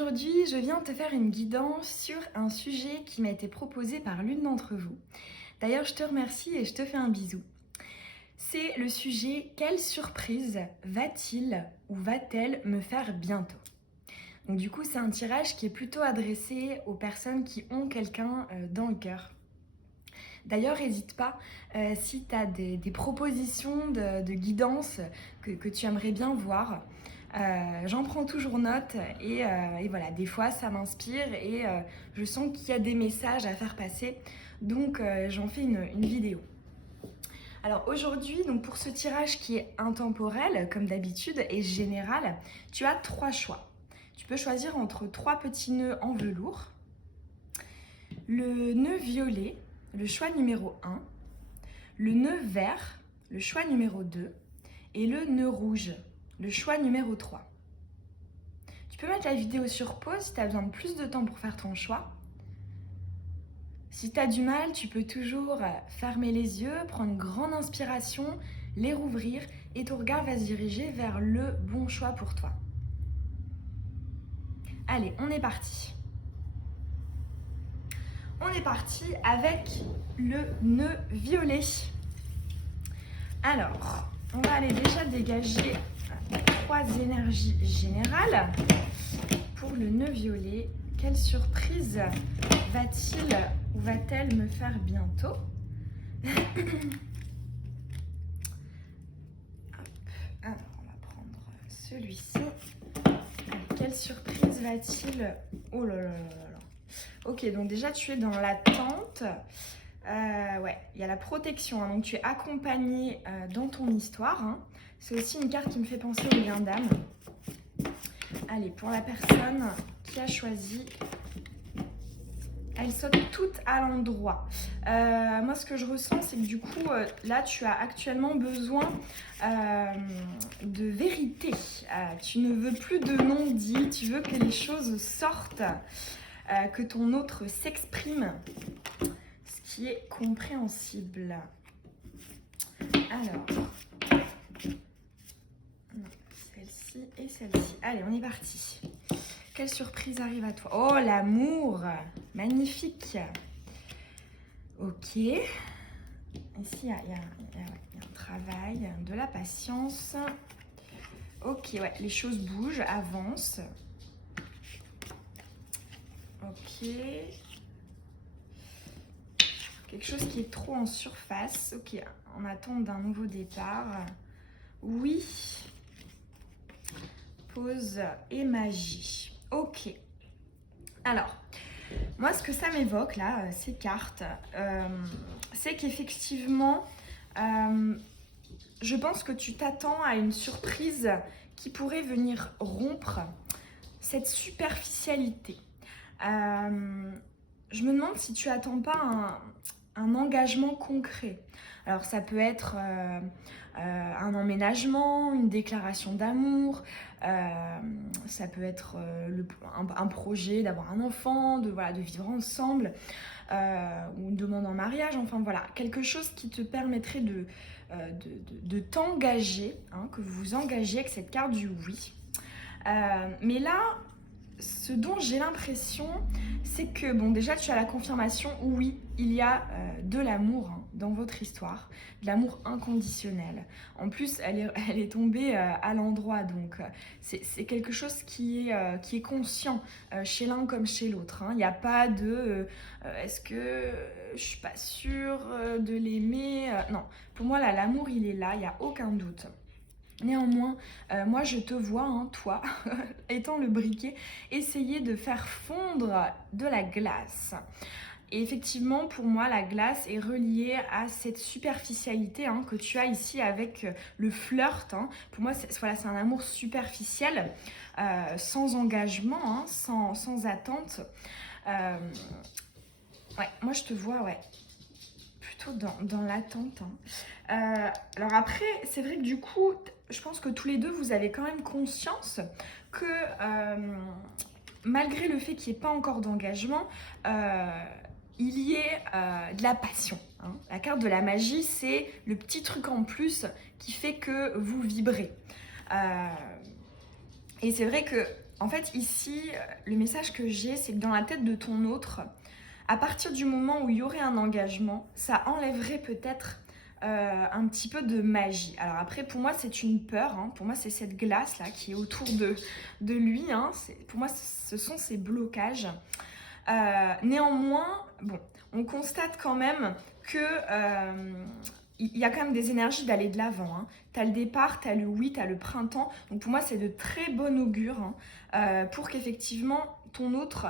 Aujourd'hui, je viens te faire une guidance sur un sujet qui m'a été proposé par l'une d'entre vous. D'ailleurs, je te remercie et je te fais un bisou. C'est le sujet « Quelle surprise va-t-il ou va-t-elle me faire bientôt ?» Donc du coup, c'est un tirage qui est plutôt adressé aux personnes qui ont quelqu'un dans le cœur. D'ailleurs, n'hésite pas, si tu as des propositions de guidance que tu aimerais bien voir. J'en prends toujours note et voilà, des fois ça m'inspire et je sens qu'il y a des messages à faire passer, donc j'en fais une vidéo. Alors aujourd'hui, donc pour ce tirage qui est intemporel comme d'habitude et général, tu as 3 choix. Tu peux choisir entre 3 petits nœuds en velours, le nœud violet, le choix numéro 1, le nœud vert, le choix numéro 2 et le nœud rouge, le choix numéro 3. Tu peux mettre la vidéo sur pause si tu as besoin de plus de temps pour faire ton choix. Si tu as du mal, tu peux toujours fermer les yeux, prendre une grande inspiration, les rouvrir et ton regard va se diriger vers le bon choix pour toi. Allez, on est parti. On est parti avec le nœud violet. Alors, on va aller déjà dégager 3 énergies générales. Pour le nœud violet, quelle surprise va-t-il ou va-t-elle me faire bientôt? Alors, on va prendre celui-ci. Quelle surprise va-t-il? Oh là là là là. Ok, donc déjà tu es dans l'attente. Ouais, il y a la protection, hein, donc tu es accompagné dans ton histoire. Hein. C'est aussi une carte qui me fait penser au lien d'âme. Allez, pour la personne qui a choisi, elles sautent toutes à l'endroit. Moi, ce que je ressens, c'est que du coup, là, tu as actuellement besoin de vérité. Tu ne veux plus de non-dit, tu veux que les choses sortent, que ton autre s'exprime, ce qui est compréhensible. Alors, celle-ci et celle-ci. Allez, on est parti. Quelle surprise arrive à toi? Oh, l'amour! Magnifique! Ok. Ici, il y a un travail, de la patience. Ok, ouais, les choses bougent, avancent. Ok. Quelque chose qui est trop en surface. Ok, en attente d'un nouveau départ. Oui. Pause et magie. Ok. Alors, moi, ce que ça m'évoque, là, ces cartes, c'est qu'effectivement, je pense que tu t'attends à une surprise qui pourrait venir rompre cette superficialité. Je me demande si tu attends pas un engagement concret. Alors ça peut être un emménagement, une déclaration d'amour, ça peut être un projet d'avoir un enfant, de vivre ensemble, ou une demande en mariage, enfin voilà, quelque chose qui te permettrait de t'engager, hein, que vous vous engagez avec cette carte du oui. Mais là, ce dont j'ai l'impression, c'est que, bon, déjà, tu as la confirmation, oui, il y a de l'amour hein, dans votre histoire, de l'amour inconditionnel. En plus, elle est tombée à l'endroit, donc c'est quelque chose qui est conscient chez l'un comme chez l'autre. Hein. Il n'y a pas de est-ce que je suis pas sûre de l'aimer non, pour moi, là, l'amour, il est là, il n'y a aucun doute. Néanmoins, moi je te vois, hein, toi, étant le briquet, essayer de faire fondre de la glace. Et effectivement, pour moi, la glace est reliée à cette superficialité hein, que tu as ici avec le flirt. Hein. Pour moi, c'est un amour superficiel, sans engagement, hein, sans attente. Ouais, moi je te vois, ouais, plutôt dans l'attente. Hein. Alors après, c'est vrai que du coup, je pense que tous les deux, vous avez quand même conscience que malgré le fait qu'il n'y ait pas encore d'engagement, il y ait de la passion. Hein. La carte de la magie, c'est le petit truc en plus qui fait que vous vibrez. Et c'est vrai que En fait, ici, le message que j'ai, c'est que dans la tête de ton autre, à partir du moment où il y aurait un engagement, ça enlèverait peut-être un petit peu de magie. Alors après, pour moi, c'est une peur. Hein. Pour moi, c'est cette glace-là qui est autour de lui. Hein. Pour moi, ce sont ces blocages. Néanmoins, bon, on constate quand même que il y a quand même des énergies d'aller de l'avant. Hein. Tu as le départ, tu as le oui, tu as le printemps. Donc pour moi, c'est de très bon augure pour qu'effectivement ton autre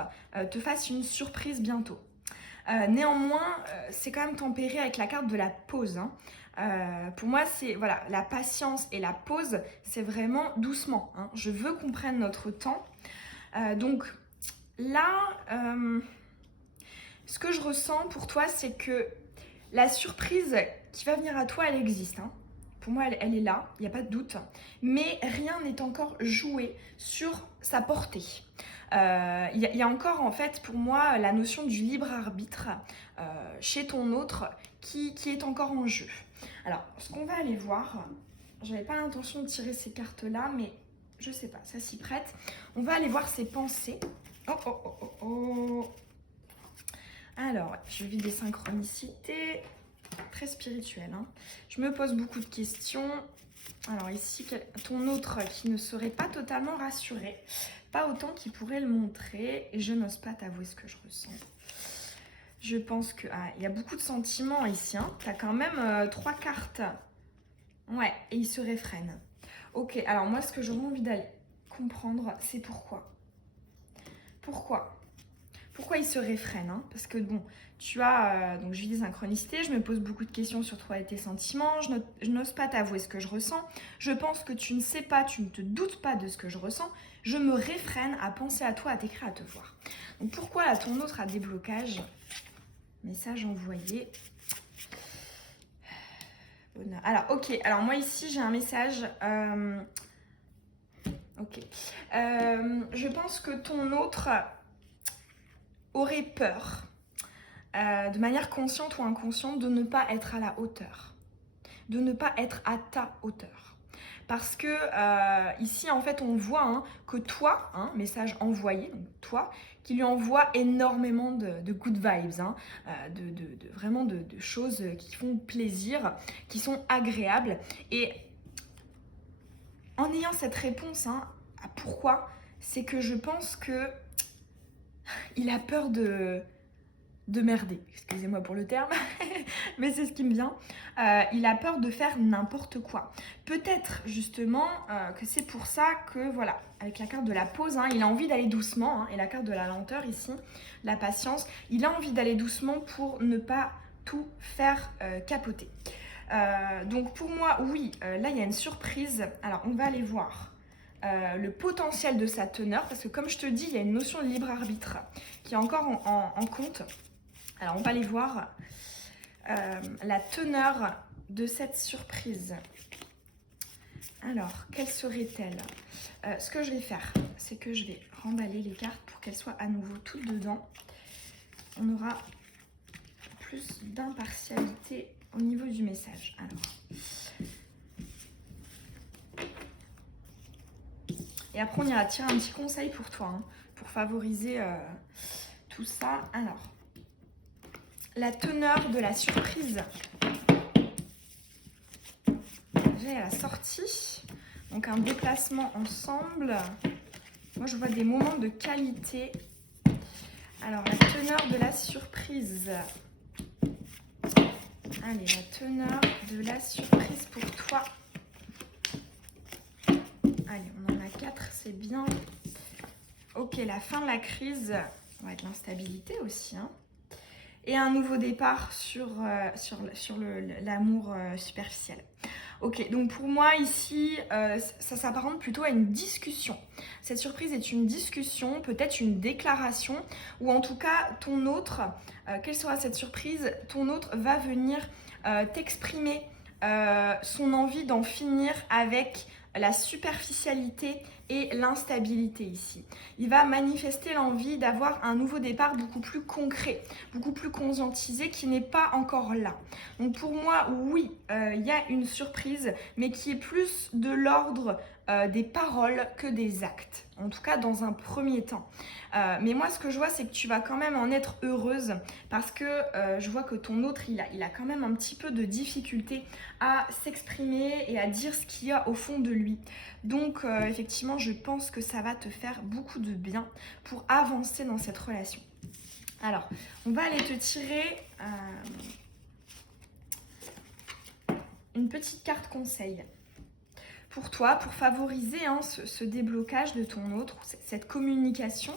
te fasse une surprise bientôt. Néanmoins, c'est quand même tempéré avec la carte de la pause. Hein. Pour moi, c'est voilà, la patience et la pause, c'est vraiment doucement. Hein. Je veux qu'on prenne notre temps. Donc là, ce que je ressens pour toi, c'est que la surprise qui va venir à toi, elle existe. Hein. Pour moi, elle est là, il n'y a pas de doute. Mais rien n'est encore joué sur sa portée. Il y a encore, en fait, pour moi, la notion du libre arbitre chez ton autre qui est encore en jeu. Alors, ce qu'on va aller voir, j'avais pas l'intention de tirer ces cartes-là, mais je sais pas, ça s'y prête. On va aller voir ses pensées. Oh, oh, oh, oh, oh. Alors, je vis des synchronicités très spirituelles. Hein. Je me pose beaucoup de questions. Alors ici, ton autre qui ne serait pas totalement rassuré, pas autant qu'il pourrait le montrer, et je n'ose pas t'avouer ce que je ressens. Je pense que il y a beaucoup de sentiments ici. Hein. Tu as quand même 3 cartes. Ouais, et il se réfrène. Ok, alors moi, ce que j'aurais envie d'aller comprendre, c'est pourquoi. Pourquoi il se réfrène, hein? Parce que bon, tu as, donc je vis des synchronicités, je me pose beaucoup de questions sur toi et tes sentiments, je n'ose pas t'avouer ce que je ressens, je pense que tu ne sais pas, tu ne te doutes pas de ce que je ressens, je me réfrène à penser à toi, à t'écrire, à te voir. Donc pourquoi là, ton autre a des blocages? Message envoyé. Bonheur. Alors, ok, alors moi ici j'ai un message... Ok. Je pense que ton autre aurait peur, de manière consciente ou inconsciente, de ne pas être à la hauteur, de ne pas être à ta hauteur. Parce que ici, en fait, on voit hein, que toi, hein, message envoyé, donc toi, qui lui envoie énormément de good vibes, hein, vraiment de choses qui font plaisir, qui sont agréables. Et en ayant cette réponse hein, à pourquoi, c'est que je pense que il a peur de merder, excusez-moi pour le terme, mais c'est ce qui me vient. Il a peur de faire n'importe quoi. Peut-être justement que c'est pour ça que, voilà, avec la carte de la pause, hein, il a envie d'aller doucement, hein, et la carte de la lenteur ici, la patience, il a envie d'aller doucement pour ne pas tout faire capoter. Donc pour moi, oui, là il y a une surprise. Alors on va aller voir le potentiel de sa teneur, parce que comme je te dis, il y a une notion de libre arbitre qui est encore en compte. Alors on va aller voir la teneur de cette surprise. Alors, quelle serait-elle? Ce que je vais faire, c'est que je vais remballer les cartes pour qu'elles soient à nouveau toutes dedans. On aura plus d'impartialité au niveau du message. Alors. Et après, on ira tirer un petit conseil pour toi, hein, pour favoriser tout ça. Alors, la teneur de la surprise. J'ai à la sortie, donc un déplacement ensemble. Moi, je vois des moments de qualité. Alors, la teneur de la surprise. Allez, la teneur de la surprise pour toi. Allez, on en a 4, c'est bien. Ok, la fin de la crise. Ouais, de l'instabilité aussi. Hein. Et un nouveau départ sur l'amour superficiel. Ok, donc pour moi ici, ça s'apparente plutôt à une discussion. Cette surprise est une discussion, peut-être une déclaration, ou en tout cas ton autre, quelle sera cette surprise? Ton autre va venir t'exprimer son envie d'en finir avec la superficialité et l'instabilité ici. Il va manifester l'envie d'avoir un nouveau départ beaucoup plus concret, beaucoup plus conscientisé, qui n'est pas encore là. Donc pour moi, oui, il y a une surprise, mais qui est plus de l'ordre des paroles que des actes, en tout cas dans un premier temps. Mais moi, ce que je vois, c'est que tu vas quand même en être heureuse parce que je vois que ton autre, il a quand même un petit peu de difficulté à s'exprimer et à dire ce qu'il y a au fond de lui. Donc, effectivement, je pense que ça va te faire beaucoup de bien pour avancer dans cette relation. Alors, on va aller te tirer une petite carte conseil pour toi, pour favoriser ce déblocage de ton autre, cette communication,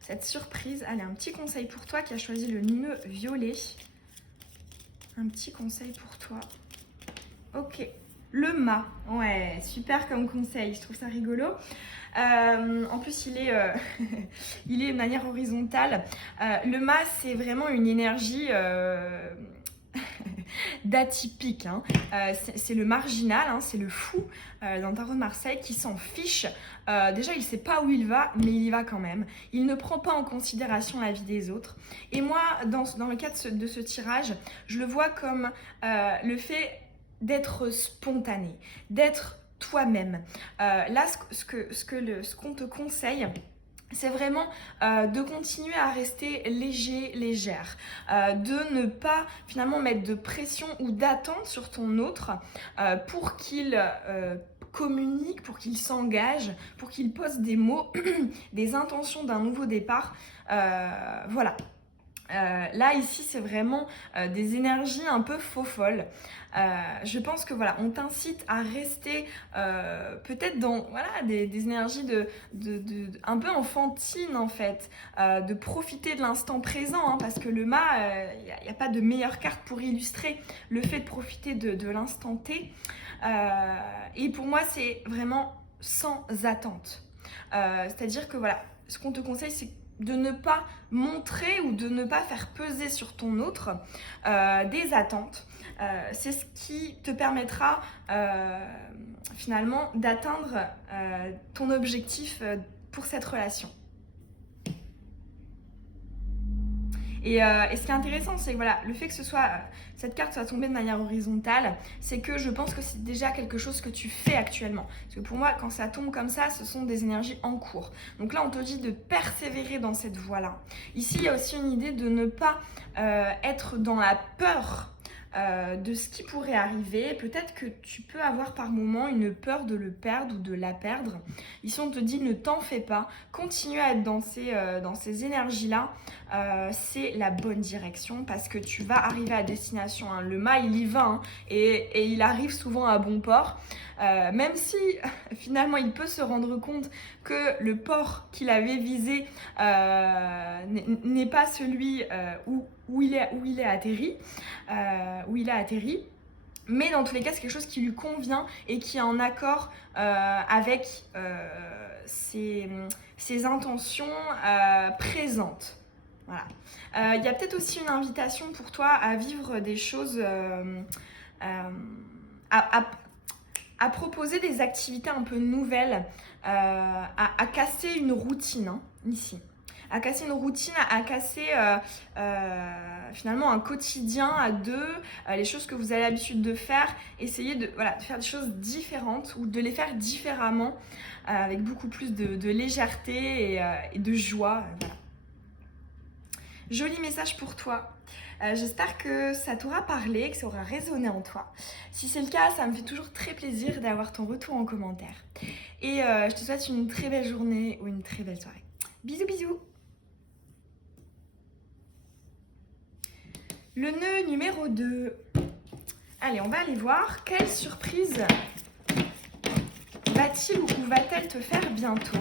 cette surprise. Allez, un petit conseil pour toi qui a choisi le nœud violet. Un petit conseil pour toi. Ok, le mât. Ouais, super comme conseil, je trouve ça rigolo. En plus, il est, il est de manière horizontale. Le mât, c'est vraiment une énergie... d'atypique, hein. C'est le marginal, hein, c'est le fou dans le tarot de Marseille qui s'en fiche. Déjà, il ne sait pas où il va, mais il y va quand même. Il ne prend pas en considération la vie des autres. Et moi, dans le cadre de ce tirage, je le vois comme le fait d'être spontané, d'être toi-même. Là, ce qu'on te conseille, c'est vraiment de continuer à rester léger, légère, de ne pas finalement mettre de pression ou d'attente sur ton autre pour qu'il communique, pour qu'il s'engage, pour qu'il pose des mots, des intentions d'un nouveau départ. Voilà. Là, ici, c'est vraiment des énergies un peu faux-folles. Je pense que voilà, on t'incite à rester peut-être dans voilà, des énergies un peu enfantines en fait, de profiter de l'instant présent, hein, parce que le mât, il n'y a pas de meilleure carte pour illustrer le fait de profiter de l'instant T. Et pour moi, c'est vraiment sans attente. C'est-à-dire que voilà, ce qu'on te conseille, c'est de ne pas montrer ou de ne pas faire peser sur ton autre des attentes. C'est ce qui te permettra finalement d'atteindre ton objectif pour cette relation. Et ce qui est intéressant, c'est que voilà, le fait que cette carte soit tombée de manière horizontale, c'est que je pense que c'est déjà quelque chose que tu fais actuellement. Parce que pour moi, quand ça tombe comme ça, ce sont des énergies en cours. Donc là, on te dit de persévérer dans cette voie-là. Ici, il y a aussi une idée de ne pas être dans la peur de ce qui pourrait arriver. Peut-être que tu peux avoir par moment une peur de le perdre ou de la perdre. Ici, on te dit ne t'en fais pas. Continue à être dans ces énergies-là. C'est la bonne direction parce que tu vas arriver à destination. Hein. Le mât, il y va, hein, et il arrive souvent à bon port. Même si finalement il peut se rendre compte que le port qu'il avait visé n'est pas celui où il est atterri, mais dans tous les cas c'est quelque chose qui lui convient et qui est en accord avec ses intentions présentes. Voilà. Il y a peut-être aussi une invitation pour toi à vivre des choses, à proposer des activités un peu nouvelles, à casser une routine, hein, ici. À casser une routine, à casser finalement un quotidien à deux, les choses que vous avez l'habitude de faire, essayer de faire des choses différentes ou de les faire différemment, avec beaucoup plus de légèreté et de joie. Voilà. Joli message pour toi. J'espère que ça t'aura parlé, que ça aura résonné en toi. Si c'est le cas, ça me fait toujours très plaisir d'avoir ton retour en commentaire. Et je te souhaite une très belle journée ou une très belle soirée. Bisous, bisous. Le nœud numéro 2. Allez, on va aller voir quelle surprise va-t-il ou va-t-elle te faire bientôt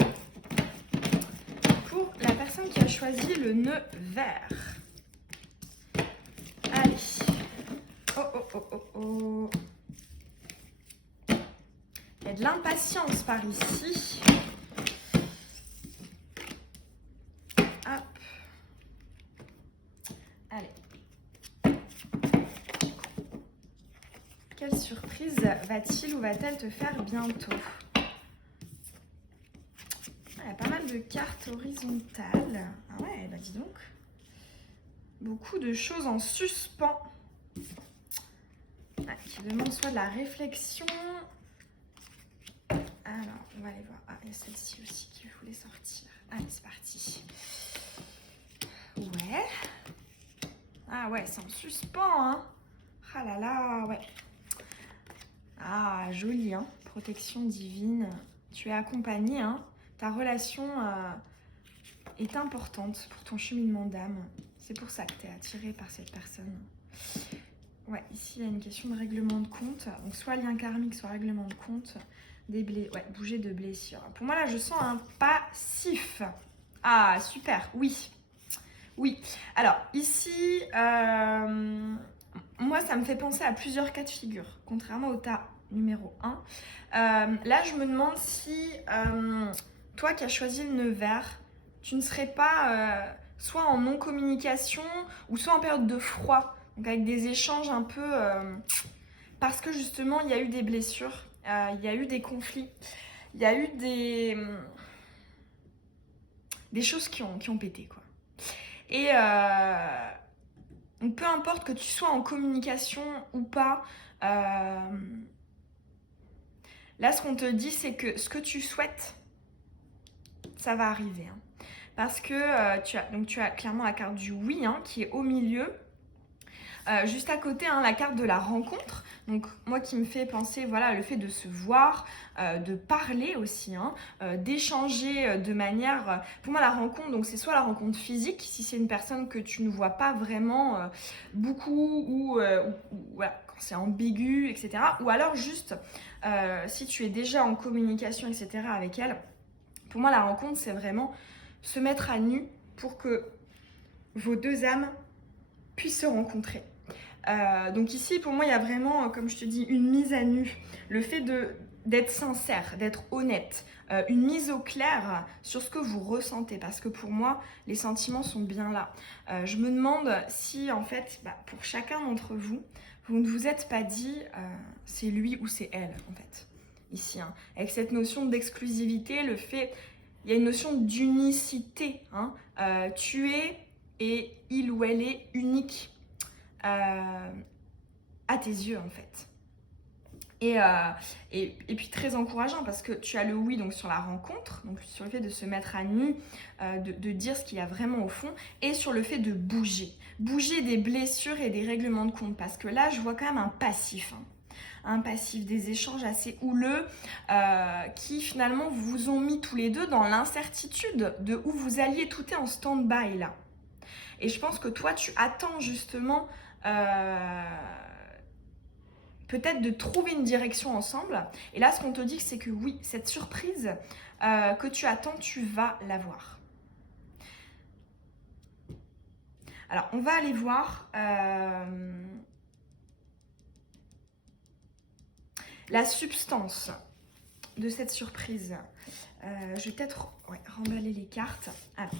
pour la personne qui a choisi le nœud vert. Allez. Oh, oh, oh, oh, oh. Il y a de l'impatience par ici. Hop. Allez. Quelle surprise va-t-il ou va-t-elle te faire bientôt ? mal de cartes horizontales. Ah ouais, bah dis donc. Beaucoup de choses en suspens. Ah, qui demandent soit de la réflexion. Alors, on va aller voir. Ah, il y a celle-ci aussi qui voulait sortir. Allez, c'est parti. Ouais. Ah ouais, c'est en suspens, hein. Ah là là, ouais. Ah, joli, hein. Protection divine. Tu es accompagné, hein. Ta relation est importante pour ton cheminement d'âme. C'est pour ça que tu es attiré par cette personne. Ouais, ici, il y a une question de règlement de compte. Donc, soit lien karmique, soit règlement de compte. Ouais, bouger de blessures. Pour moi, là, je sens un passif. Ah, super, oui. Oui. Alors, ici, moi, ça me fait penser à plusieurs cas de figure, contrairement au tas numéro 1. Là, je me demande si toi qui as choisi le nœud vert, tu ne serais pas soit en non-communication ou soit en période de froid, donc avec des échanges un peu... parce que justement, il y a eu des blessures, il y a eu des conflits, il y a eu des choses qui ont pété, quoi. Et peu importe que tu sois en communication ou pas, là, ce qu'on te dit, c'est que ce que tu souhaites, ça va arriver. Hein. Parce que tu as clairement la carte du oui, hein, qui est au milieu. Juste à côté, hein, la carte de la rencontre. Donc moi qui me fait penser, voilà, le fait de se voir, de parler aussi, hein, d'échanger de manière... pour moi, la rencontre, donc c'est soit la rencontre physique, si c'est une personne que tu ne vois pas vraiment beaucoup, ou voilà, quand c'est ambigu, etc. Ou alors juste, si tu es déjà en communication, etc. avec elle, pour moi, la rencontre, c'est vraiment se mettre à nu pour que vos deux âmes puissent se rencontrer. Donc ici, pour moi, il y a vraiment, comme je te dis, une mise à nu. Le fait d'être sincère, d'être honnête, une mise au clair sur ce que vous ressentez. Parce que pour moi, les sentiments sont bien là. Je me demande si, en fait, pour chacun d'entre vous, vous ne vous êtes pas dit c'est lui ou c'est elle, en fait. Ici, hein. Avec cette notion d'exclusivité, le fait... Il y a une notion d'unicité. Hein. Tu es et il ou elle est unique. À tes yeux en fait. Et puis très encourageant parce que tu as le oui donc sur la rencontre, donc sur le fait de se mettre à nu, de dire ce qu'il y a vraiment au fond, et sur le fait de bouger des blessures et des règlements de compte, parce que là je vois quand même un passif, hein. Un passif, des échanges assez houleux qui finalement vous ont mis tous les deux dans l'incertitude de où vous alliez. Tout est en stand-by là. Et je pense que toi tu attends justement peut-être de trouver une direction ensemble. Et là, ce qu'on te dit, c'est que oui, cette surprise que tu attends, tu vas l'avoir. Alors, on va aller voir la substance de cette surprise. Je vais peut-être remballer les cartes. Alors,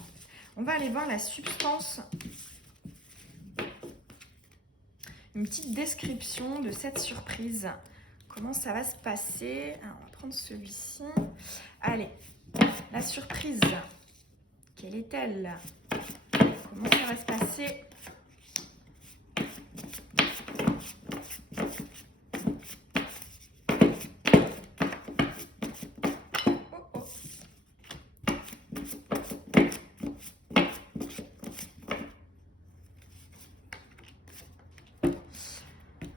on va aller voir la substance. Une petite description de cette surprise. Comment ça va se passer? Alors, on va prendre celui-ci. Allez, la surprise. Quelle est-elle? Comment ça va se passer? Oh, oh.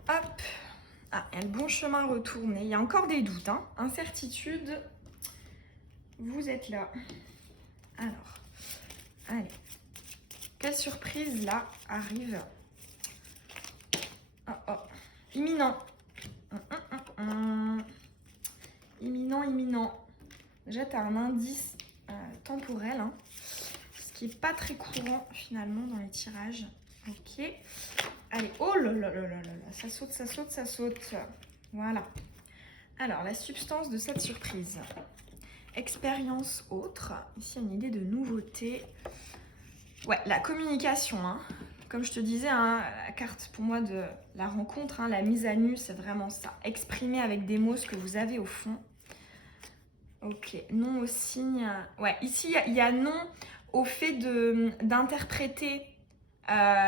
Hop. Ah, il y a le bon chemin retourné. Il y a encore des doutes, hein. Incertitude. Vous êtes là. Alors, allez. Quelle surprise, là, arrive? Oh, oh. Imminent. Imminent. Déjà, tu as un indice temporel, hein, ce qui n'est pas très courant, finalement, dans les tirages. Ok. Allez, oh là là là là là là, ça saute. Voilà. Alors, la substance de cette surprise. Expérience autre. Ici, une idée de nouveauté. Ouais, la communication. Hein. Comme je te disais, hein, la carte pour moi de la rencontre, hein, la mise à nu, c'est vraiment ça. Exprimer avec des mots ce que vous avez au fond. Ok, non au signe. Ouais, ici il y a non au fait d'interpréter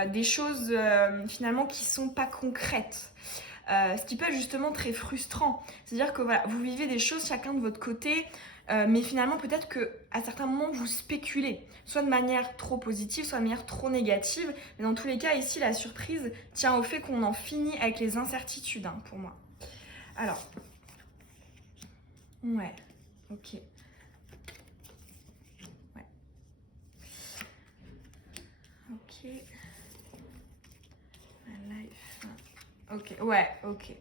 des choses finalement qui sont pas concrètes. Ce qui peut être justement très frustrant. C'est-à-dire que voilà, vous vivez des choses chacun de votre côté, mais finalement peut-être qu'à certains moments vous spéculez, soit de manière trop positive, soit de manière trop négative. Mais dans tous les cas, ici, la surprise tient au fait qu'on en finit avec les incertitudes, hein, pour moi. Alors, ouais, ok. Ouais, ok. My life. Ok, ouais, ok.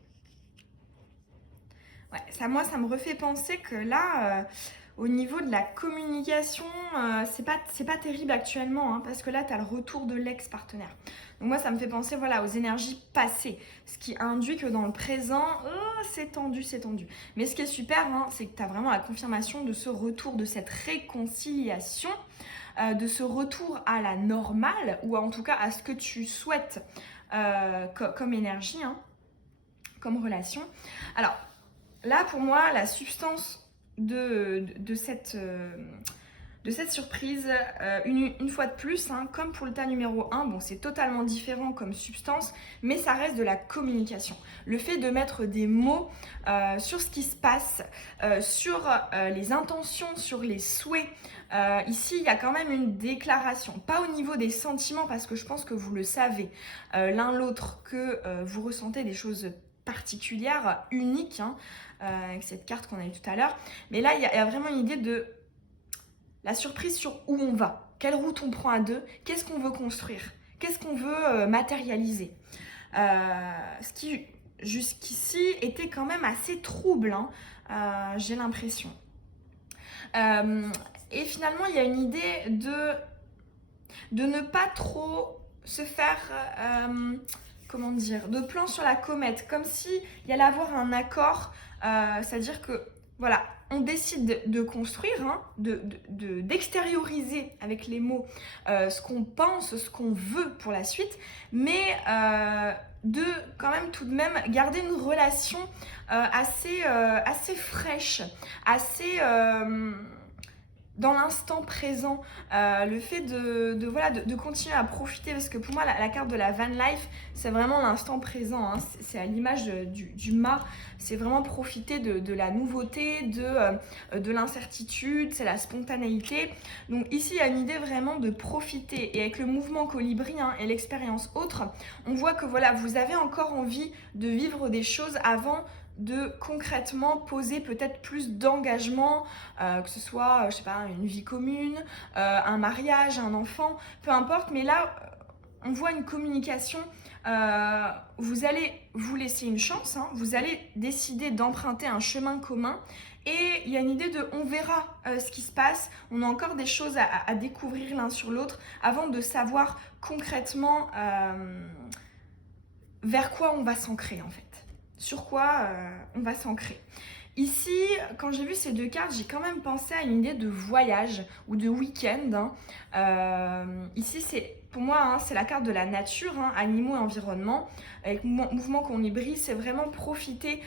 Ouais, ça, moi, ça me refait penser que là, au niveau de la communication, c'est pas terrible actuellement, hein, parce que là, tu as le retour de l'ex-partenaire. Donc moi, ça me fait penser voilà, aux énergies passées, ce qui induit que dans le présent, oh, c'est tendu, c'est tendu. Mais ce qui est super, hein, c'est que tu as vraiment la confirmation de ce retour, de cette réconciliation, de ce retour à la normale, ou en tout cas à ce que tu souhaites comme énergie, hein, comme relation. Alors, là, pour moi, la substance de cette surprise, une fois de plus, hein, comme pour le tas numéro 1, bon, c'est totalement différent comme substance, mais ça reste de la communication. Le fait de mettre des mots sur ce qui se passe, sur les intentions, sur les souhaits. Ici, il y a quand même une déclaration, pas au niveau des sentiments, parce que je pense que vous le savez l'un l'autre, que vous ressentez des choses particulière, unique, hein, avec cette carte qu'on a eu tout à l'heure. Mais là, il y a vraiment une idée de la surprise sur où on va, quelle route on prend à deux, qu'est-ce qu'on veut construire, qu'est-ce qu'on veut matérialiser. Ce qui, jusqu'ici, était quand même assez trouble, hein, j'ai l'impression. Et finalement, il y a une idée de ne pas trop se faire... comment dire, de plan sur la comète, comme si il y allait avoir un accord, c'est-à-dire que voilà, on décide de construire, hein, d'extérioriser avec les mots ce qu'on pense, ce qu'on veut pour la suite, mais de quand même tout de même garder une relation assez fraîche, assez dans l'instant présent, le fait voilà, de continuer à profiter, parce que pour moi la carte de la van life, c'est vraiment l'instant présent, hein. C'est à l'image du mât, c'est vraiment profiter de la nouveauté, de l'incertitude, c'est la spontanéité. Donc ici il y a une idée vraiment de profiter, et avec le mouvement colibri, hein, et l'expérience autre, on voit que voilà, vous avez encore envie de vivre des choses avant de concrètement poser peut-être plus d'engagement, que ce soit, je sais pas, une vie commune, un mariage, un enfant, peu importe. Mais là, on voit une communication. Vous allez vous laisser une chance, hein, vous allez décider d'emprunter un chemin commun. Et il y a une idée de on verra ce qui se passe. On a encore des choses à découvrir l'un sur l'autre avant de savoir concrètement vers quoi on va s'ancrer en fait. Sur quoi on va s'ancrer. Ici, quand j'ai vu ces deux cartes, j'ai quand même pensé à une idée de voyage ou de week-end, hein. Ici, pour moi, hein, c'est la carte de la nature, hein, animaux et environnement. Avec mouvement colibri, c'est vraiment profiter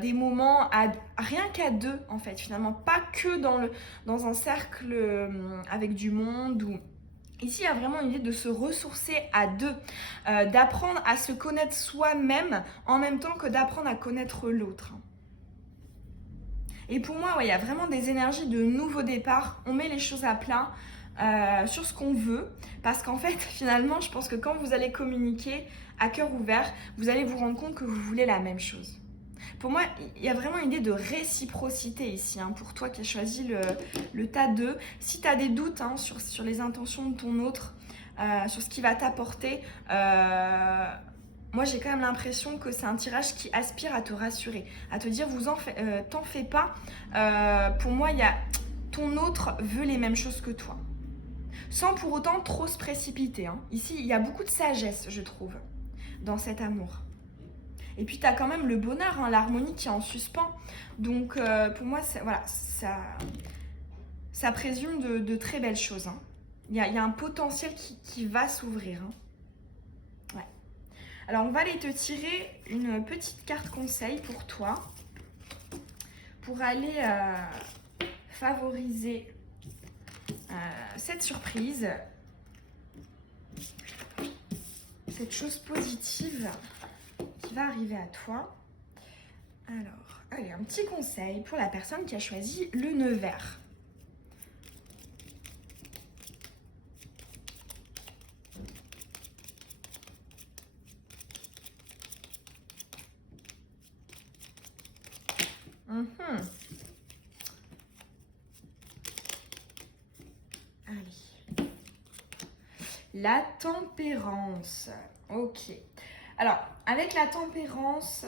des moments rien qu'à deux, en fait, finalement. Pas que dans un cercle avec du monde ou... Ici, il y a vraiment une idée de se ressourcer à deux, d'apprendre à se connaître soi-même en même temps que d'apprendre à connaître l'autre. Et pour moi, ouais, il y a vraiment des énergies de nouveau départ. On met les choses à plat sur ce qu'on veut. Parce qu'en fait, finalement, je pense que quand vous allez communiquer à cœur ouvert, vous allez vous rendre compte que vous voulez la même chose. Pour moi, il y a vraiment une idée de réciprocité ici, hein, pour toi qui as choisi le tas 2. Si tu as des doutes, hein, sur les intentions de ton autre, sur ce qu'il va t'apporter, moi j'ai quand même l'impression que c'est un tirage qui aspire à te rassurer, à te dire t'en fais pas. Pour moi, ton autre veut les mêmes choses que toi, sans pour autant trop se précipiter, hein. Ici, il y a beaucoup de sagesse, je trouve, dans cet amour. Et puis, tu as quand même le bonheur, hein, l'harmonie qui est en suspens. Donc, pour moi, voilà, ça présume de très belles choses, hein. Il y a un potentiel qui va s'ouvrir, hein. Ouais. Alors, on va aller te tirer une petite carte conseil pour toi, pour aller favoriser cette surprise, cette chose positive qui va arriver à toi. Alors, allez, un petit conseil pour la personne qui a choisi le nœud vert. Allez. La tempérance. Ok. Alors, avec la tempérance,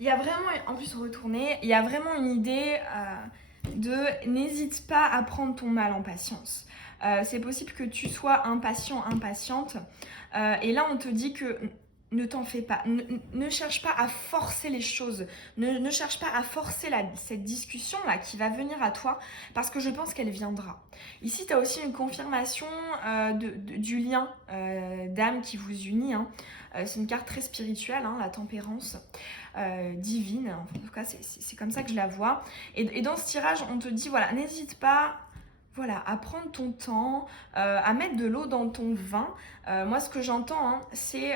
il y a vraiment, en plus retourner, il y a vraiment une idée de n'hésite pas à prendre ton mal en patience. C'est possible que tu sois impatient, impatiente. Et là, on te dit que ne t'en fais pas. Ne cherche pas à forcer les choses. Ne cherche pas à forcer cette discussion-là qui va venir à toi parce que je pense qu'elle viendra. Ici, tu as aussi une confirmation du lien d'âme qui vous unit. Hein. C'est une carte très spirituelle, hein, la tempérance divine. En tout cas, c'est comme ça que je la vois. Et dans ce tirage, on te dit, voilà, n'hésite pas... Voilà, à prendre ton temps, à mettre de l'eau dans ton vin. Moi, ce que j'entends, hein, c'est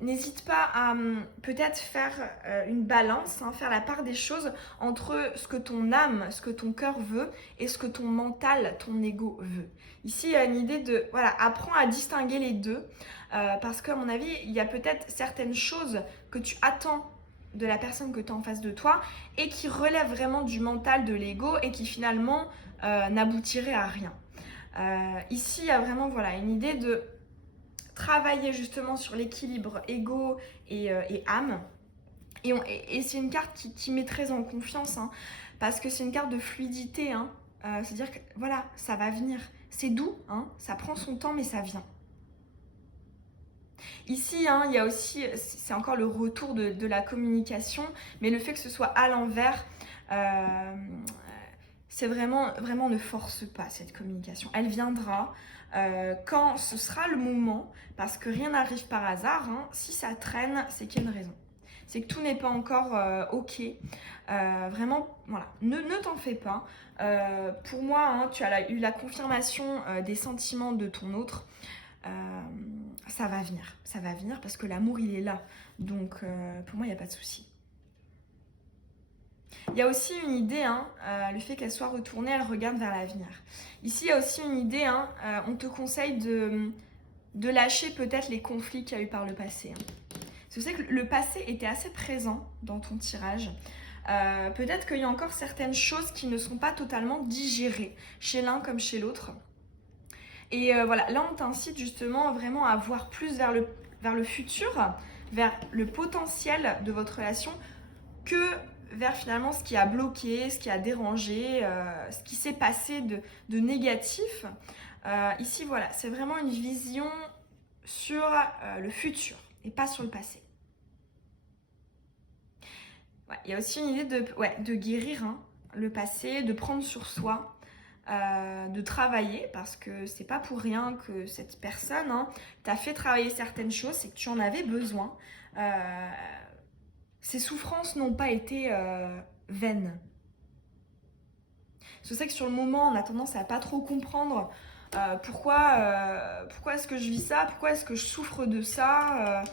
n'hésite pas à peut-être faire une balance, hein, faire la part des choses entre ce que ton âme, ce que ton cœur veut et ce que ton mental, ton ego veut. Ici, il y a une idée de, voilà, apprends à distinguer les deux parce qu'à mon avis, il y a peut-être certaines choses que tu attends de la personne que tu as en face de toi et qui relèvent vraiment du mental, de l'ego et qui finalement n'aboutirait à rien. Ici, il y a vraiment voilà, une idée de travailler justement sur l'équilibre ego et âme. Et c'est une carte qui met très en confiance, hein, parce que c'est une carte de fluidité. Hein. C'est-à-dire que voilà, ça va venir. C'est doux, hein, ça prend son temps, mais ça vient. Ici, hein, il y a aussi, c'est encore le retour de la communication, mais le fait que ce soit à l'envers, c'est vraiment, ne force pas cette communication. Elle viendra quand ce sera le moment, parce que rien n'arrive par hasard. Hein. Si ça traîne, c'est qu'il y a une raison. C'est que tout n'est pas encore ok. Vraiment, voilà, ne t'en fais pas. Pour moi, hein, tu as eu la confirmation des sentiments de ton autre. Ça va venir parce que l'amour il est là. Donc pour moi, il n'y a pas de souci. Il y a aussi une idée, hein, le fait qu'elle soit retournée, elle regarde vers l'avenir. Ici, il y a aussi une idée, hein, on te conseille de lâcher peut-être les conflits qu'il y a eu par le passé. Hein. Je sais que le passé était assez présent dans ton tirage. Peut-être qu'il y a encore certaines choses qui ne sont pas totalement digérées chez l'un comme chez l'autre. Et voilà, là on t'incite justement vraiment à voir plus vers le futur, vers le potentiel de votre relation que vers finalement ce qui a bloqué, ce qui a dérangé, ce qui s'est passé de négatif. Ici, voilà, c'est vraiment une vision sur le futur et pas sur le passé. Ouais, il y a aussi une idée de guérir hein, le passé, de prendre sur soi, de travailler, parce que c'est pas pour rien que cette personne hein, t'a fait travailler certaines choses, c'est que tu en avais besoin. Ces souffrances n'ont pas été vaines. Je sais que sur le moment, on a tendance à pas trop comprendre pourquoi est-ce que je vis ça, pourquoi est-ce que je souffre de ça,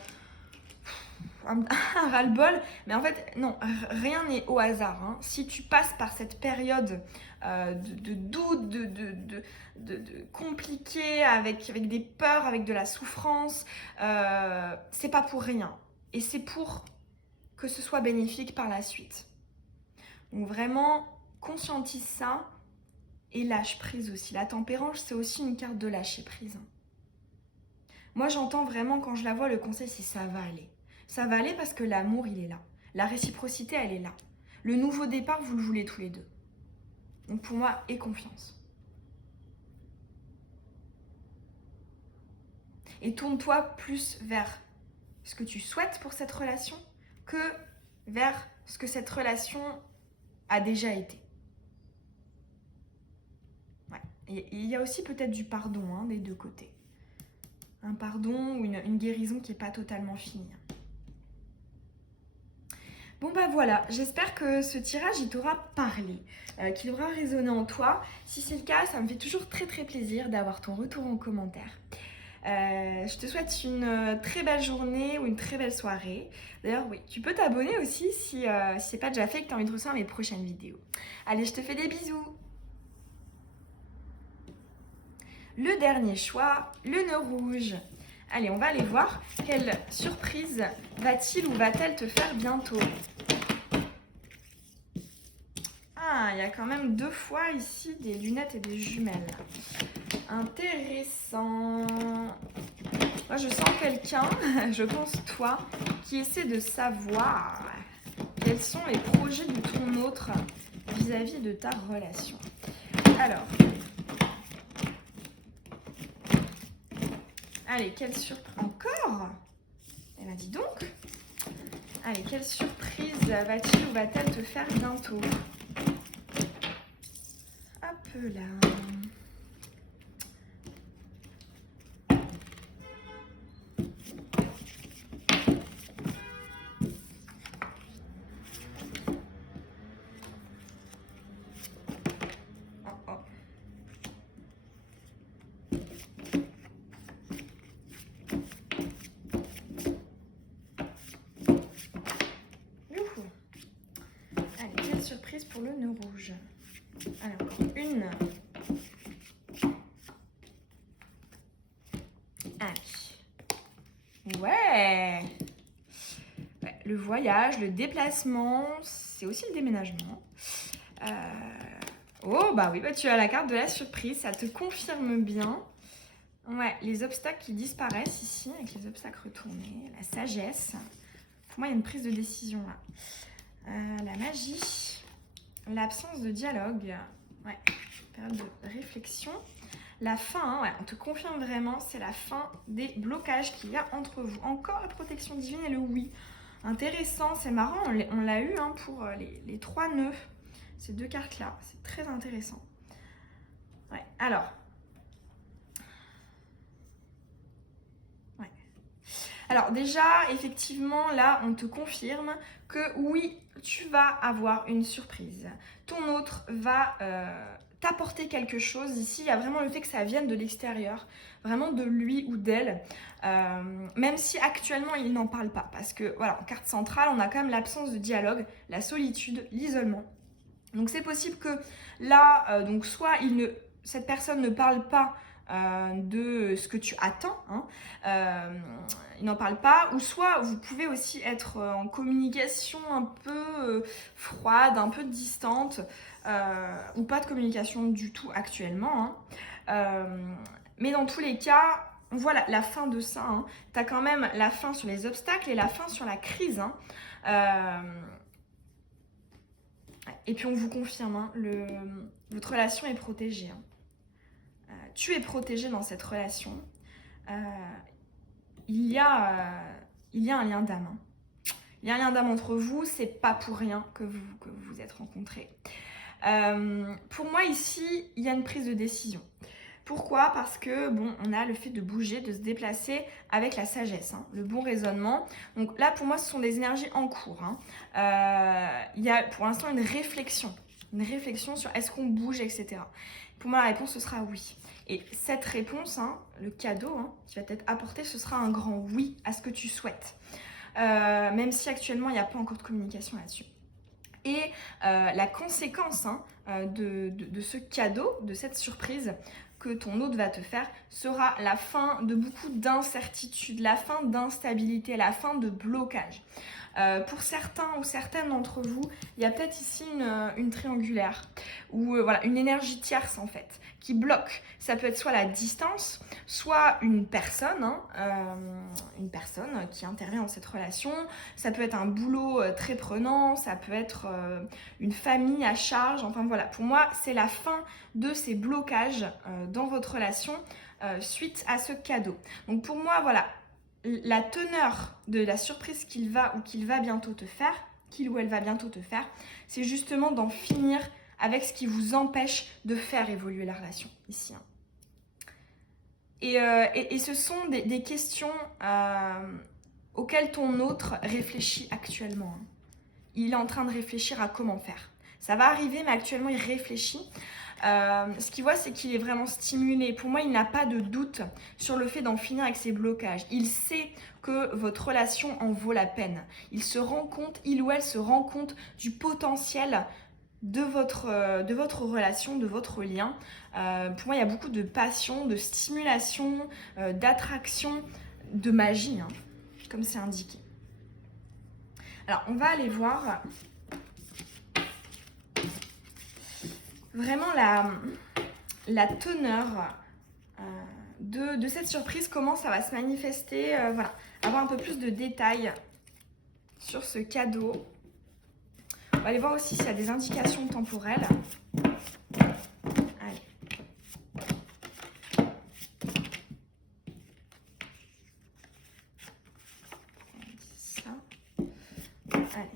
un ras-le-bol. Mais en fait, non, rien n'est au hasard. Hein. Si tu passes par cette période de doute, de compliqué, avec des peurs, avec de la souffrance, c'est pas pour rien. Et c'est pour que ce soit bénéfique par la suite. Donc vraiment, conscientise ça et lâche prise aussi. La tempérance, c'est aussi une carte de lâcher prise. Moi, j'entends vraiment, quand je la vois, le conseil, c'est ça va aller. Ça va aller parce que l'amour, il est là. La réciprocité, elle est là. Le nouveau départ, vous le voulez tous les deux. Donc pour moi, aie confiance. Et tourne-toi plus vers ce que tu souhaites pour cette relation que vers ce que cette relation a déjà été. Ouais. Et il y a aussi peut-être du pardon hein, des deux côtés. Un pardon ou une guérison qui n'est pas totalement finie. Bon bah voilà, j'espère que ce tirage il t'aura parlé, qu'il aura résonné en toi. Si c'est le cas, ça me fait toujours très très plaisir d'avoir ton retour en commentaire. Je te souhaite une très belle journée ou une très belle soirée. D'ailleurs oui, tu peux t'abonner aussi si c'est pas déjà fait et que tu as envie de recevoir mes prochaines vidéos. Allez, je te fais des bisous. Le dernier choix, le nœud rouge. Allez, on va aller voir quelle surprise va-t-il ou va-t-elle te faire bientôt. Ah, il y a quand même 2 fois ici des lunettes et des jumelles. Intéressant. Moi, je sens quelqu'un, je pense toi, qui essaie de savoir quels sont les projets de ton autre vis-à-vis de ta relation. Alors, allez, quelle surprise. Encore? Eh bien, dis donc. Allez, quelle surprise va-t-il ou va-t-elle te faire bientôt? Hop là. Oh, oh. Youhou. Allez, quelle surprise pour le nœud rouge? Alors, une. Allez. Ouais. Le voyage, le déplacement, c'est aussi le déménagement. Oh, bah oui, bah tu as la carte de la surprise, ça te confirme bien. Ouais, les obstacles qui disparaissent ici, avec les obstacles retournés, la sagesse. Pour moi, il y a une prise de décision là. La magie, l'absence de dialogue, ouais, période de réflexion. La fin, hein, ouais, on te confirme vraiment, c'est la fin des blocages qu'il y a entre vous. Encore la protection divine et le oui. Intéressant, c'est marrant, on l'a eu hein, pour les 3 nœuds. Ces 2 cartes-là, c'est très intéressant. Ouais, alors. Ouais. Alors déjà, effectivement, là, on te confirme que oui, tu vas avoir une surprise. Ton autre va t'apporter quelque chose. Ici, il y a vraiment le fait que ça vienne de l'extérieur, vraiment de lui ou d'elle, même si actuellement, il n'en parle pas. Parce que, voilà, en carte centrale, on a quand même l'absence de dialogue, la solitude, l'isolement. Donc c'est possible que là, donc soit cette personne ne parle pas de ce que tu attends, hein, il n'en parle pas, ou soit vous pouvez aussi être en communication un peu froide, un peu distante, ou pas de communication du tout actuellement. Hein. Mais dans tous les cas, on voit la fin de ça. Hein. Tu as quand même la fin sur les obstacles et la fin sur la crise. Hein. Et puis on vous confirme, hein, votre relation est protégée. Hein. Tu es protégé dans cette relation. Il y a un lien d'âme. Hein. Il y a un lien d'âme entre vous, c'est pas pour rien que vous vous êtes rencontrés. Pour moi ici, il y a une prise de décision. Pourquoi? Parce que bon, on a le fait de bouger, de se déplacer avec la sagesse, hein, le bon raisonnement. Donc là, pour moi, ce sont des énergies en cours. Hein. Il y a pour l'instant une réflexion sur est-ce qu'on bouge, etc. Pour moi, la réponse, ce sera oui. Et cette réponse, hein, le cadeau hein, qui va t'être apporté, ce sera un grand oui à ce que tu souhaites. Même si actuellement, il n'y a pas encore de communication là-dessus. Et la conséquence hein, de ce cadeau, de cette surprise que ton autre va te faire, sera la fin de beaucoup d'incertitudes, la fin d'instabilité, la fin de blocage. Pour certains ou certaines d'entre vous, il y a peut-être ici une triangulaire ou voilà, une énergie tierce en fait qui bloque. Ça peut être soit la distance, soit une personne qui intervient dans cette relation. Ça peut être un boulot très prenant, ça peut être une famille à charge. Enfin voilà, pour moi, c'est la fin de ces blocages dans votre relation suite à ce cadeau. Donc pour moi, voilà, la teneur de la surprise qu'il va bientôt te faire, qu'il ou elle va bientôt te faire, c'est justement d'en finir avec ce qui vous empêche de faire évoluer la relation ici. Hein. Et ce sont des questions auxquelles ton autre réfléchit actuellement. Hein. il est en train de réfléchir à comment faire. Ça va arriver, mais actuellement, il réfléchit. Ce qu'il voit, c'est qu'il est vraiment stimulé. Pour moi, il n'a pas de doute sur le fait d'en finir avec ses blocages. Il sait que votre relation en vaut la peine. Il ou elle se rend compte du potentiel de votre relation, de votre lien. Pour moi, il y a beaucoup de passion, de stimulation, d'attraction, de magie, hein, comme c'est indiqué. Alors, on va aller voir vraiment la teneur de cette surprise, comment ça va se manifester, voilà, avoir un peu plus de détails sur ce cadeau. On va aller voir aussi s'il y a des indications temporelles. Allez. Ça. Allez.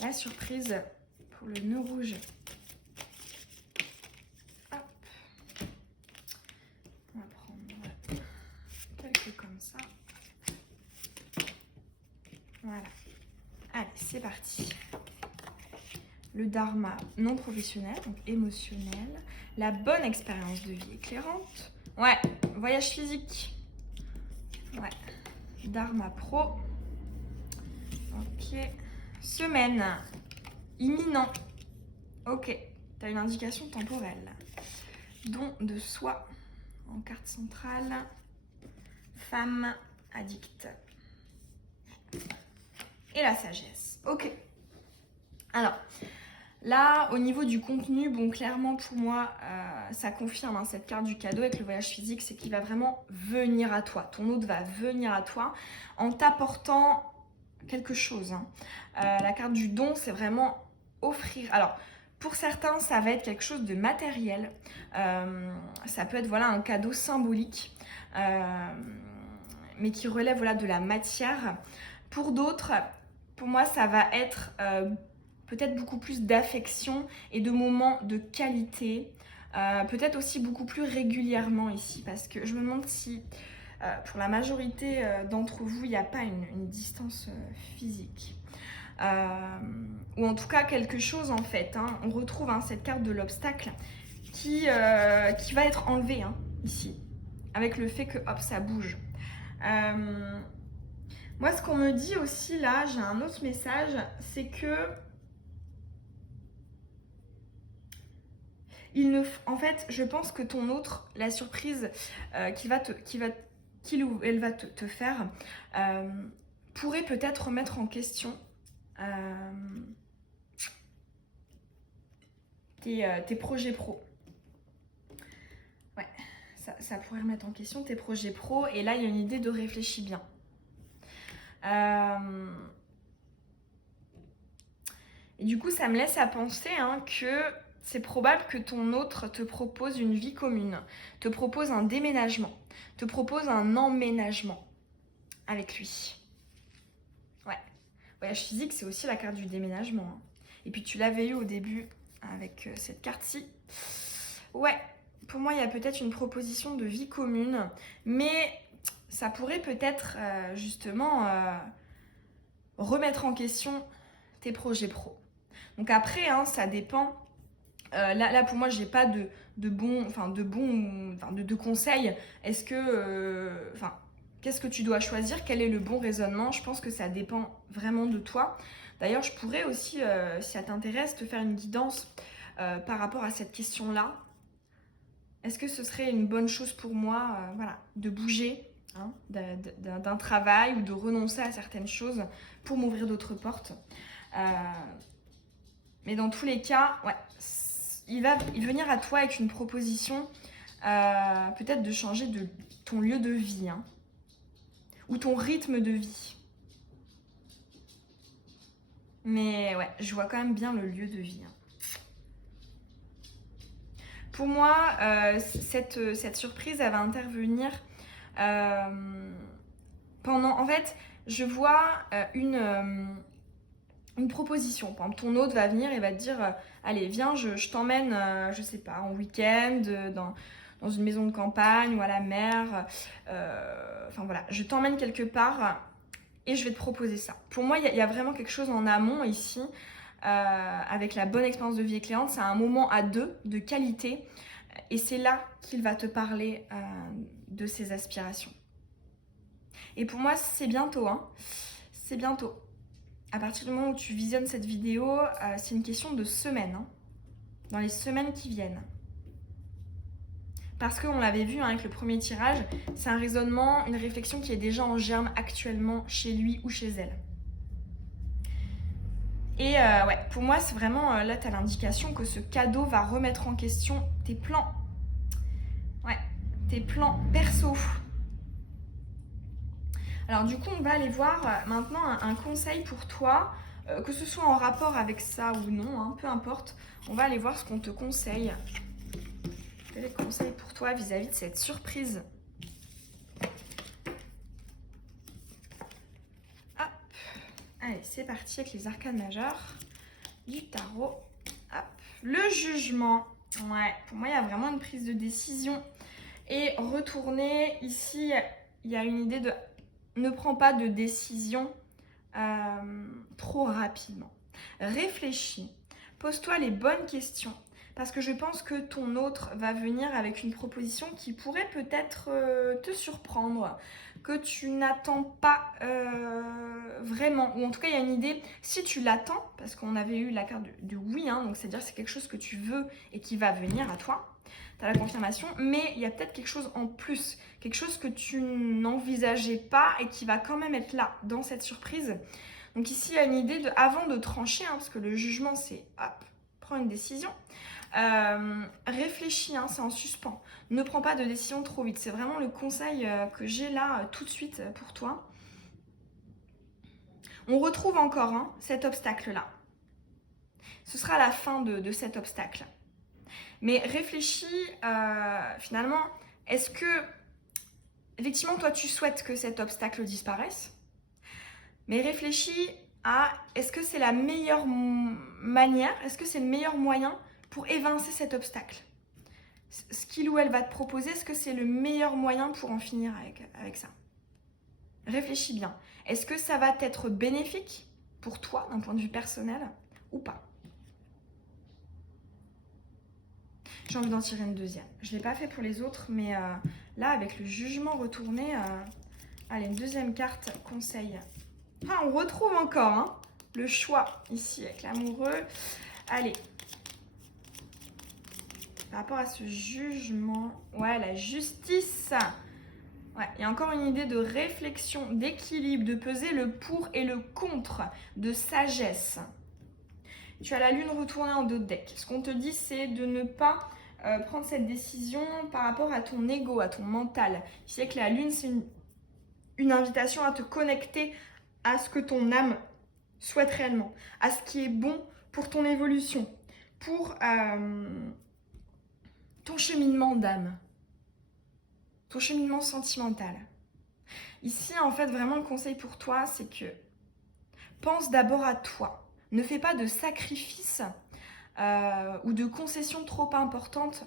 La surprise pour le nœud rouge. Hop. On va prendre quelques comme ça. Voilà. Allez, c'est parti. Le dharma non professionnel, donc émotionnel. La bonne expérience de vie éclairante. Ouais, voyage physique. Ouais. Dharma pro. Ok. Semaine. Imminent. Ok. Tu as une indication temporelle. Don de soi. En carte centrale. Femme addicte. Et la sagesse. Ok. Alors, là, au niveau du contenu, bon, clairement pour moi, ça confirme hein, cette carte du cadeau avec le voyage physique, c'est qu'il va vraiment venir à toi. Ton hôte va venir à toi en t'apportant quelque chose. Hein. La carte du don, c'est vraiment offrir. Alors, pour certains, ça va être quelque chose de matériel. Ça peut être voilà, un cadeau symbolique, mais qui relève voilà, de la matière. Pour d'autres, pour moi, ça va être peut-être beaucoup plus d'affection et de moments de qualité. Peut-être aussi beaucoup plus régulièrement ici, parce que je me demande si pour la majorité d'entre vous, il n'y a pas une distance physique. Ou en tout cas quelque chose en fait. Hein. On retrouve hein, cette carte de l'obstacle qui va être enlevée hein, ici, avec le fait que hop, ça bouge. Moi, ce qu'on me dit aussi là, j'ai un autre message, c'est que en fait, je pense que ton autre, la surprise qu'il ou elle va te faire, pourrait peut-être remettre en question tes projets pro. Ouais, ça pourrait remettre en question tes projets pro. Et là, il y a une idée de réfléchir bien. Et du coup, ça me laisse à penser hein, que c'est probable que ton autre te propose une vie commune, te propose un déménagement, te propose un emménagement avec lui. Ouais. Voyage physique, c'est aussi la carte du déménagement. Hein. Et puis tu l'avais eu au début avec cette carte-ci. Ouais, pour moi, il y a peut-être une proposition de vie commune, mais ça pourrait peut-être justement remettre en question tes projets pro. Donc après, hein, ça dépend. Là, pour moi, j'ai pas de conseils. Est-ce que, qu'est-ce que tu dois choisir? Quel est le bon raisonnement? Je pense que ça dépend vraiment de toi. D'ailleurs, je pourrais aussi, si ça t'intéresse, te faire une guidance par rapport à cette question-là. Est-ce que ce serait une bonne chose pour moi, voilà, de bouger hein, d'un travail ou de renoncer à certaines choses pour m'ouvrir d'autres portes? Mais dans tous les cas, ouais, il va venir à toi avec une proposition peut-être de changer de ton lieu de vie hein, ou ton rythme de vie. Mais ouais, je vois quand même bien le lieu de vie. Hein. Pour moi, cette surprise, elle va intervenir pendant... En fait, je vois une proposition. Par exemple, ton hôte va venir et va te dire allez, viens, je t'emmène, je sais pas, en week-end, dans une maison de campagne ou à la mer. Enfin voilà, je t'emmène quelque part et je vais te proposer ça. Pour moi, il y a vraiment quelque chose en amont ici, avec la bonne expérience de vie éclairante. C'est un moment à deux, de qualité. Et c'est là qu'il va te parler de ses aspirations. Et pour moi, c'est bientôt, hein. C'est bientôt. À partir du moment où tu visionnes cette vidéo, c'est une question de semaines, hein. Dans les semaines qui viennent. Parce qu'on l'avait vu, hein, avec le premier tirage, c'est un raisonnement, une réflexion qui est déjà en germe actuellement chez lui ou chez elle. Et ouais, pour moi, c'est vraiment, là, tu as l'indication que ce cadeau va remettre en question tes plans. Ouais, tes plans perso. Alors du coup, on va aller voir maintenant un conseil pour toi, que ce soit en rapport avec ça ou non, hein, peu importe. On va aller voir ce qu'on te conseille. Quel est le conseil pour toi vis-à-vis de cette surprise? Hop. Allez, c'est parti avec les arcanes majeures du tarot. Hop. Le jugement. Ouais, pour moi, il y a vraiment une prise de décision. Et retourner, ici, il y a une idée de ne prends pas de décision trop rapidement. Réfléchis, pose-toi les bonnes questions, parce que je pense que ton autre va venir avec une proposition qui pourrait peut-être te surprendre, que tu n'attends pas vraiment, ou en tout cas il y a une idée, si tu l'attends, parce qu'on avait eu la carte de oui, hein, donc c'est-à-dire c'est quelque chose que tu veux et qui va venir à toi, tu as la confirmation, mais il y a peut-être quelque chose en plus, quelque chose que tu n'envisageais pas et qui va quand même être là, dans cette surprise. Donc ici, il y a une idée de, avant de trancher, hein, parce que le jugement, c'est, hop, prends une décision. Réfléchis, hein, c'est en suspens. Ne prends pas de décision trop vite. C'est vraiment le conseil que j'ai là, tout de suite, pour toi. On retrouve encore, hein, cet obstacle-là. Ce sera la fin de cet obstacle. Mais réfléchis, finalement, est-ce que, effectivement, toi, tu souhaites que cet obstacle disparaisse? Mais réfléchis à, est-ce que c'est la meilleure manière, est-ce que c'est le meilleur moyen pour évincer cet obstacle? Ce qu'il ou elle va te proposer, est-ce que c'est le meilleur moyen pour en finir avec ça? Réfléchis bien. Est-ce que ça va t'être bénéfique pour toi, d'un point de vue personnel, ou pas? J'ai envie d'en tirer une deuxième. Je ne l'ai pas fait pour les autres, mais là, avec le jugement retourné, allez, une deuxième carte, conseil. Ah, on retrouve encore, hein, le choix ici avec l'amoureux. Allez. Par rapport à ce jugement, ouais, la justice. Ouais, il y a encore une idée de réflexion, d'équilibre, de peser le pour et le contre, de sagesse. Tu as la lune retournée en dos de deck. Ce qu'on te dit, c'est de ne pas prendre cette décision par rapport à ton ego, à ton mental. Tu sais que la lune, c'est une invitation à te connecter à ce que ton âme souhaite réellement, à ce qui est bon pour ton évolution, pour ton cheminement d'âme, ton cheminement sentimental. Ici, en fait, vraiment, le conseil pour toi, c'est que pense d'abord à toi. Ne fais pas de sacrifices ou de concessions trop importantes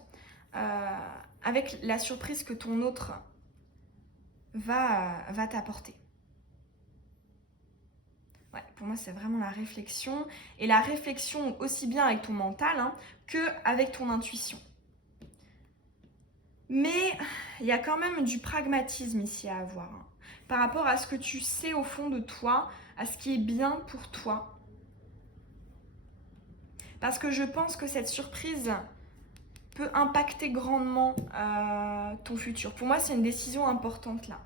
avec la surprise que ton autre va t'apporter. Ouais, pour moi, c'est vraiment la réflexion. Et la réflexion aussi bien avec ton mental hein, qu'avec ton intuition. Mais il y a quand même du pragmatisme ici à avoir. Hein, par rapport à ce que tu sais au fond de toi, à ce qui est bien pour toi. Parce que je pense que cette surprise peut impacter grandement ton futur. Pour moi, c'est une décision importante là.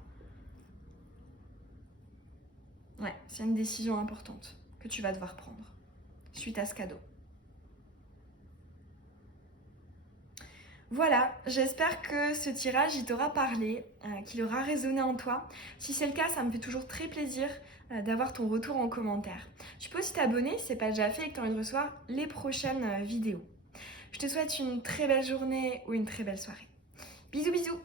Ouais, c'est une décision importante que tu vas devoir prendre suite à ce cadeau. Voilà, j'espère que ce tirage, il t'aura parlé, qu'il aura résonné en toi. Si c'est le cas, ça me fait toujours très plaisir d'avoir ton retour en commentaire. Tu peux aussi t'abonner si ce n'est pas déjà fait et que tu as envie de recevoir les prochaines vidéos. Je te souhaite une très belle journée ou une très belle soirée. Bisous bisous.